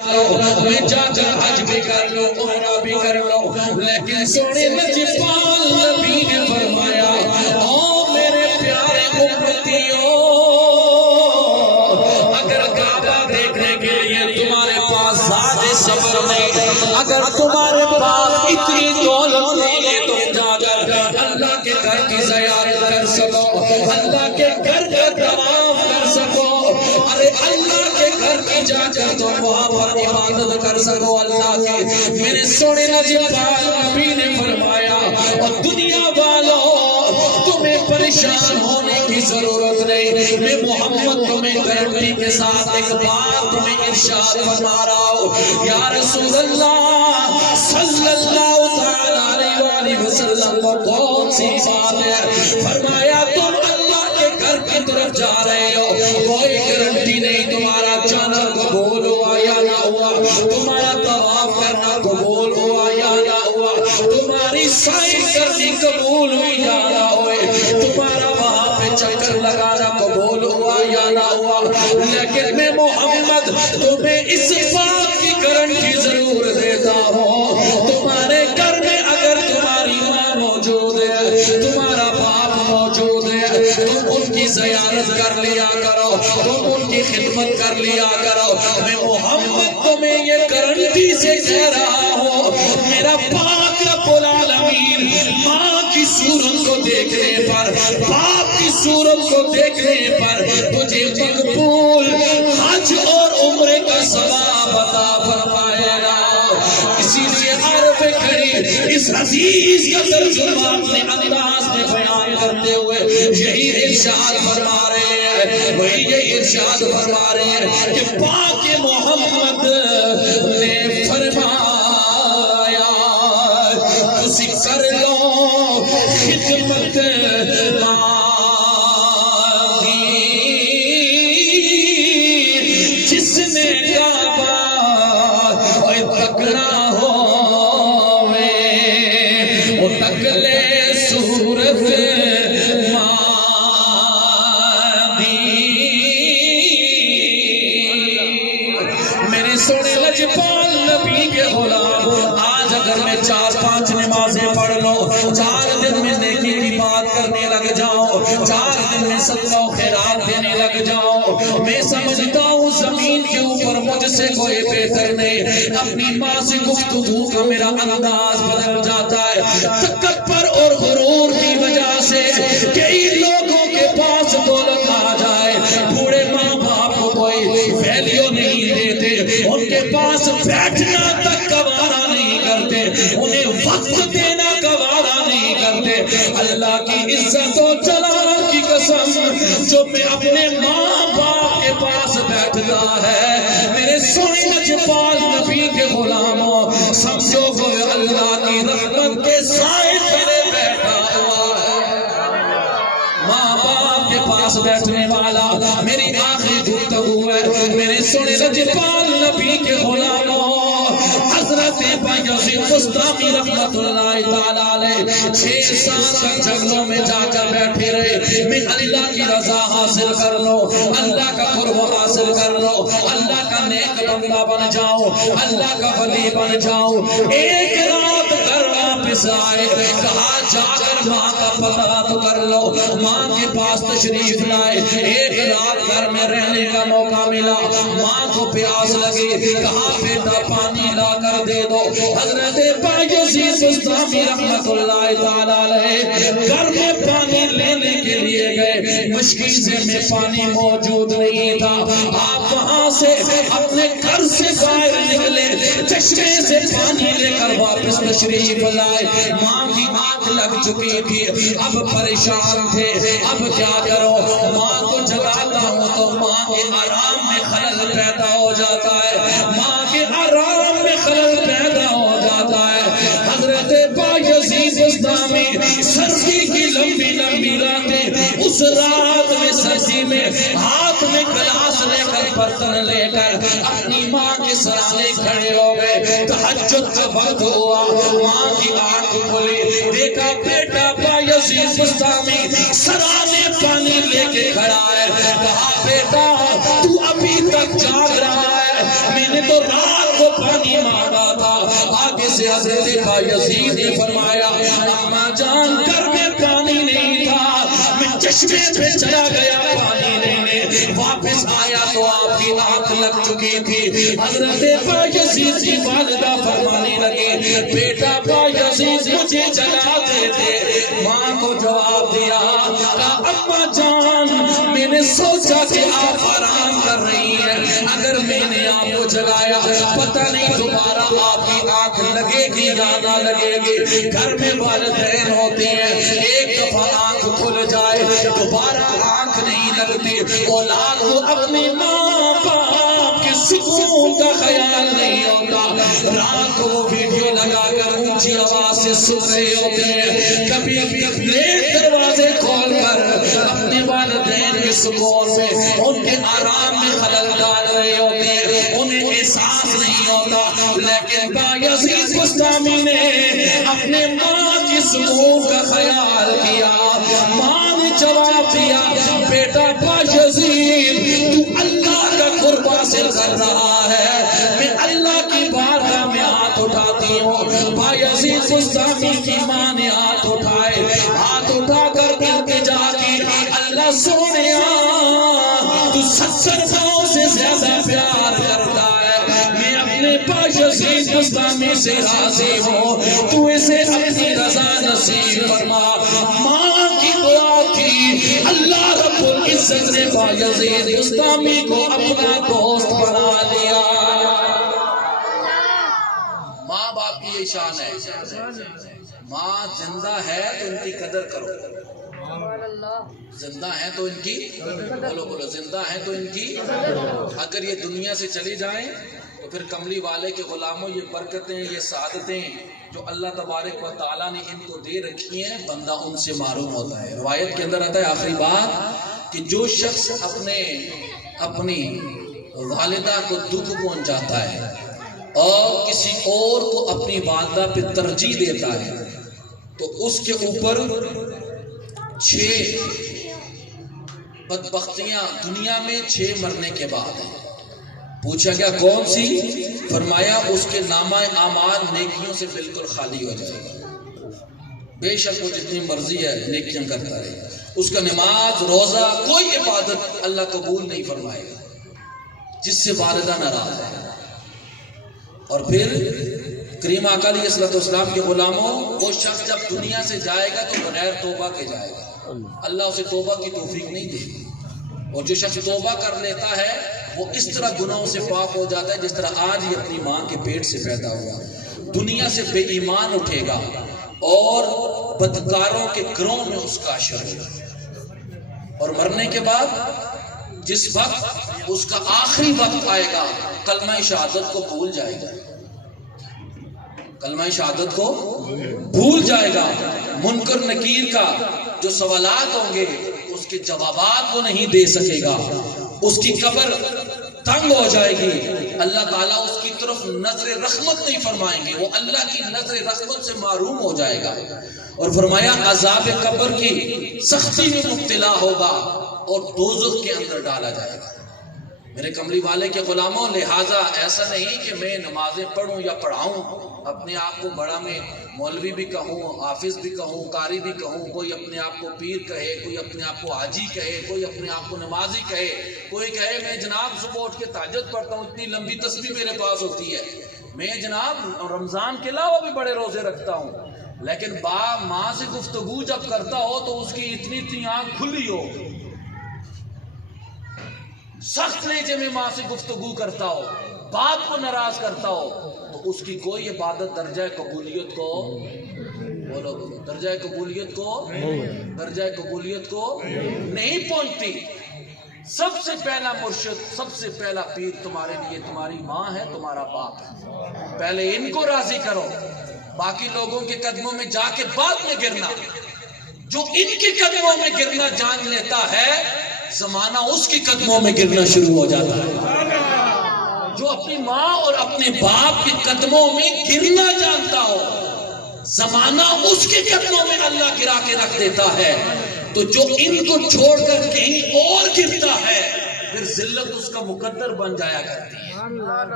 میں جا کر حج بھی کر لو عمرہ بھی کر لو، لیکن سونے لجپال نبی نے فرمایا او میرے پیارے امتیوں، اگر کعبہ دیکھنے کے لیے تمہارے پاس زاد صبر نہیں، اگر تمہارے پاس اتنی دولت نہیں ہے تم جا کر اللہ کے گھر کی زیارت کر سکو، اللہ کے گھر کا طواف کر سکو، ارے اللہ کے گھر کی جا کر تم وہاں پر عبادت کر سکو اللہ کی۔ میرے سونے لجپال نبی نے فرمایا اور دنیا والوں تمہیں پریشان ہونے کی ضرورت نہیں، میں محمد تمہیں گارنٹی کے ساتھ ایک بات تمہیں ارشاد فرما رہا ہوں، یا رسول اللہ صلی اللہ تعالی علیہ وسلم کو کون سی بات ہے؟ فرمایا تم اللہ کے گھر کی طرف جا رہے ہو، کوئی گارنٹی نہیں تمہارا جانا قبول ہوا یا نہ ہوا، تمہارا طواف کرنا قبول ہوا یا نہ ہوا، تمہاری سعی کرنی قبول ہوئی یا نہ ہوئے، تمہارا وہاں پہ چکر لگانا قبول ہوا یا نہ ہوا، لیکن میں محمد تمہیں اس بات کی گارنٹی ضرور دیتا ہوں، تمہارے گھر میں اگر تمہاری ماں موجود ہے، تمہارا باپ موجود ہے، تم ان کی زیارت کر لیا کرو، تم ان کی خدمت کر لیا کرو، میں محمد تمہیں یہ گارنٹی سے کہہ رہا ہوں، میرا پاک رب العالمین ماں کی صورت کو دیکھنے پر، باپ کی صورت کو دیکھنے پر تجھے مقبول حج اور عمرے کا ثواب عطا فرمائے گا۔ اسی لیے عرب کھڑی اس حدیث کا ترجمہ اپنے انداز میں بیان کرتے ہوئے یہی ارشاد فرما رہے ہیں، وہی یہ ارشاد فرما رہے ہیں کہ پاک محمد نے فرمایا تسی کر لو خدمت ماں کی، جس نے کعبہ تکنا ہوئے وہ تکلے صورت ماں دی۔ میرے سونے لجپال نبی کے غلام، آج اگر میں 4-5 نمازیں پڑھ لوں، 4 دن میں نیکی کی بات کرنے لگ جاؤں، 4 دن میں صدقہ و خیرات دینے لگ جاؤں، میں سمجھتا ہوں زمین کے اوپر مجھ سے کوئی بہتر نہیں، اپنی ماں سے گفتگو کا میرا انداز بدل جاتا ہے۔ تکبر اور غرور کی وجہ سے کئی لوگوں کے پاس دولت آ جائے، بوڑھے ماں باپ کو کوئی ویلیو نہیں دیتے، ان کے پاس بیٹھنا تک گوارا نہیں کرتے، انہیں وقت دینا گوارا نہیں کرتے۔ اللہ کی عزت و جلال کی قسم، جو میں اپنے ماں باپ کے پاس بیٹھتا ہے، میرے سونے لجپال نبی کے غلاموں، سمجھو کوئی اللہ کی رحمت کے سائے تلے بیٹھا ہوا ہے۔ ماں باپ کے پاس بیٹھنے والا میری آخری گفتگو ہے، میرے سونے لجپال نبی کے غلاموں، حضرت بایزید بستامی رحمت اللہ تعالیٰ علیہ 6 سال تک جنگلوں میں جا کر بیٹھے رہے، میں اللہ کی رضا حاصل کر لو، اللہ کا قرب حاصل کر لو، اللہ کا نیک بندہ بن جاؤ، اللہ کا ولی بن جاؤ۔ ایک رات گھر واپس آئے، کہا جا کر ماں کا پتہ تو کر لو، ماں کے پاس تشریف لائے، ایک رات گھر میں رہنے کا موقع ملا، ماں کو پیاس لگی، کہا بیٹا پانی لا کر دے دو۔ حضرت بایزید بستامی رحمت اللہ تعالیٰ علیہ گھر میں پانی لینے کے لیے گئے، مشکل میں پانی موجود نہیں تھا، آپ وہاں سے اپنے گھر سے باہر نکلے، چشمے سے پانی لے کر واپس تشریف لائے، ماں کی آنکھ لگ چکی تھی، اب پریشان تھے، اب کیا کرو، ماں کو جگاتا ہوں تو ماں کے آرام میں خلل پیدا ہو جاتا ہے، ماں کے آرام میں خلل پیدا ہو جاتا ہے۔ حضرت بایزید بستامی سردی کی لمبی لمبی راتیں، اس رات میں سردی میں ہاتھ میں گلاس لے کر برتن لے کر اپنی ماں کے سرانے کھڑے ہو گئے، تہجد کا وقت ہوا، ماں کی آنکھ کھلی، دیکھا بیٹا بایزید بستامی سرانے پانی لے کے کھڑا ہے، کہا بیٹا تو ابھی تک جاگ رہا ہے، میں نے تو رات کو پانی مانگا تھا. آگے سے حضرت بایزید نے فرمایا اماں جان گھر میں پانی نہیں تھا, میں چشمے پہ چلا گیا پانی لینے, واپس آیا تو آپ کی آنکھ لگ چکی تھی. حضرت بایزید کی والدہ فرمانے لگے بیٹا بایزید مجھے جلا دے دے. ماں کو جواب دیا کہا اماں جان میں نے سوچا کہ آپ آرام کر رہی ہیں, اگر میں نے آپ کو جلایا پتہ نہیں دوبارہ آپ کی آنکھ لگے گی یا نہ لگے گی. گھر میں والدین ہوتے ہیں, ایک دفعہ آنکھ کھل جائے دوبارہ آنکھ نہیں لگتی. اولاد کو اپنی ماں باپ کے سکون کا خیال نہیں ہوتا. رات کو وہ ویڈیو لگا کر اونچی آواز سے سن رہے ہوتے ہیں, کبھی لیٹ دروازے کھول کر اپنے والدین کے سکون میں ان کے آرام میں خلل ڈال رہے ہوتے ہیں, انہیں احساس نہیں ہوتا. لیکن بایزید بسطامی نے اپنے ماں کی سکون کا خیال کیا. ماں نے جواب دیا بیٹا بایزید تو اللہ کا قرب حاصل کر رہا ہے, میں اللہ کی بارگاہ میں ہاتھ اٹھاتی ہوں. بایزید بسطامی کی ماں نے ہاتھ اٹھائے, ہاتھ اٹھا کر التجا کی اللہ سونیا تو 70 ساؤں سے زیادہ پیار کرتا ہے, میں اپنے بایزید بسطامی سے راضی ہوں, تو اسے اپنی رضا نصیب فرما. ماں کی دعا کی, اللہ رب العزت نے بایزید بسطامی کو اپنا دوست بنا لیا. ماں باپ کی یہ شان ہے, ماں زندہ ہے تو ان کی قدر کرو, زندہ ہے تو ان کی بولو بولو زندہ ہے تو ان کی. اگر یہ دنیا سے چلی جائیں تو پھر کملی والے کے غلاموں یہ برکتیں یہ سعادتیں جو اللہ تبارک و تعالیٰ نے ان کو دے رکھی ہیں بندہ ان سے معروم ہوتا ہے. روایت کے اندر آتا ہے آخری بات کہ جو شخص اپنی والدہ کو دکھ پہنچاتا ہے اور کسی اور کو اپنی والدہ پہ ترجیح دیتا ہے تو اس کے اوپر 6 بدبختیاں دنیا میں 6 مرنے کے بعد ہیں. پوچھا گیا کون سی؟ فرمایا اس کے نامہ اعمال نیکیوں سے بالکل خالی ہو جائے گا, بے شک وہ جتنی مرضی ہے نیکیاں کرتا رہے, اس کا نماز روزہ کوئی عبادت اللہ قبول نہیں فرمائے گا جس سے والدہ ناراض ہے. اور پھر کریم آقا علیہ الصلوۃ والسلام کے غلاموں, وہ شخص جب دنیا سے جائے گا تو بغیر توبہ کے جائے گا, اللہ اسے توبہ کی توفیق نہیں دے گی. اور جو شخص توبہ کر لیتا ہے وہ اس طرح گناہوں سے پاک ہو جاتا ہے جس طرح آج ہی اپنی ماں کے پیٹ سے پیدا ہوا. دنیا سے بے ایمان اٹھے گا اور بدکاروں کے گروہ میں اس کا حشر ہوگا, اور مرنے کے بعد جس وقت اس کا آخری وقت آئے گا کلمہ شہادت کو بھول جائے گا, کلمہ شہادت کو بھول جائے گا. منکر نکیر کا جو سوالات ہوں گے اس کے جوابات وہ نہیں دے سکے گا, اس کی قبر تنگ ہو جائے گی, اللہ تعالیٰ اس کی طرف نظر رحمت نہیں فرمائیں گے, وہ اللہ کی نظر رحمت سے محروم ہو جائے گا. اور فرمایا عذاب قبر کی سختی میں مبتلا ہوگا اور دوزخ کے اندر ڈالا جائے گا. میرے کملی والے کے غلاموں, لہٰذا ایسا نہیں کہ میں نمازیں پڑھوں یا پڑھاؤں, اپنے آپ کو بڑا میں مولوی بھی کہوں, حافظ بھی کہوں, قاری بھی کہوں, کوئی اپنے آپ کو پیر کہے, کوئی اپنے آپ کو حاجی کہے, کوئی اپنے آپ کو نمازی کہے, کوئی کہے میں جناب صبح اٹھ کے تہجد پڑھتا ہوں, اتنی لمبی تسبیح میرے پاس ہوتی ہے, میں جناب رمضان کے علاوہ بھی بڑے روزے رکھتا ہوں. لیکن ماں سے گفتگو جب کرتا ہو تو اس کی اتنی آنکھ کھلی ہو, سخت لہجے میں ماں سے گفتگو کرتا ہو, باپ کو ناراض کرتا ہو, تو اس کی کوئی عبادت درجہ قبولیت کو بولو درجہ قبولیت کو نہیں پہنچتی. سب سے پہلا مرشد, سب سے پہلا پیر تمہارے لیے تمہاری ماں ہے, تمہارا باپ ہے. پہلے ان کو راضی کرو, باقی لوگوں کے قدموں میں جا کے بعد میں گرنا. جو ان کے قدموں میں گرنا جان لیتا ہے زمانہ اس کی قدموں میں گرنا شروع ہو جاتا ہے. جو اپنی ماں اور اپنے باپ کے قدموں میں گرنا جانتا ہو زمانہ اس کے قدموں میں اللہ گرا کے رکھ دیتا ہے. تو جو ان کو چھوڑ کر کہیں اور گرتا ہے پھر ذلت اس کا مقدر بن جایا کرتی ہے. اللہ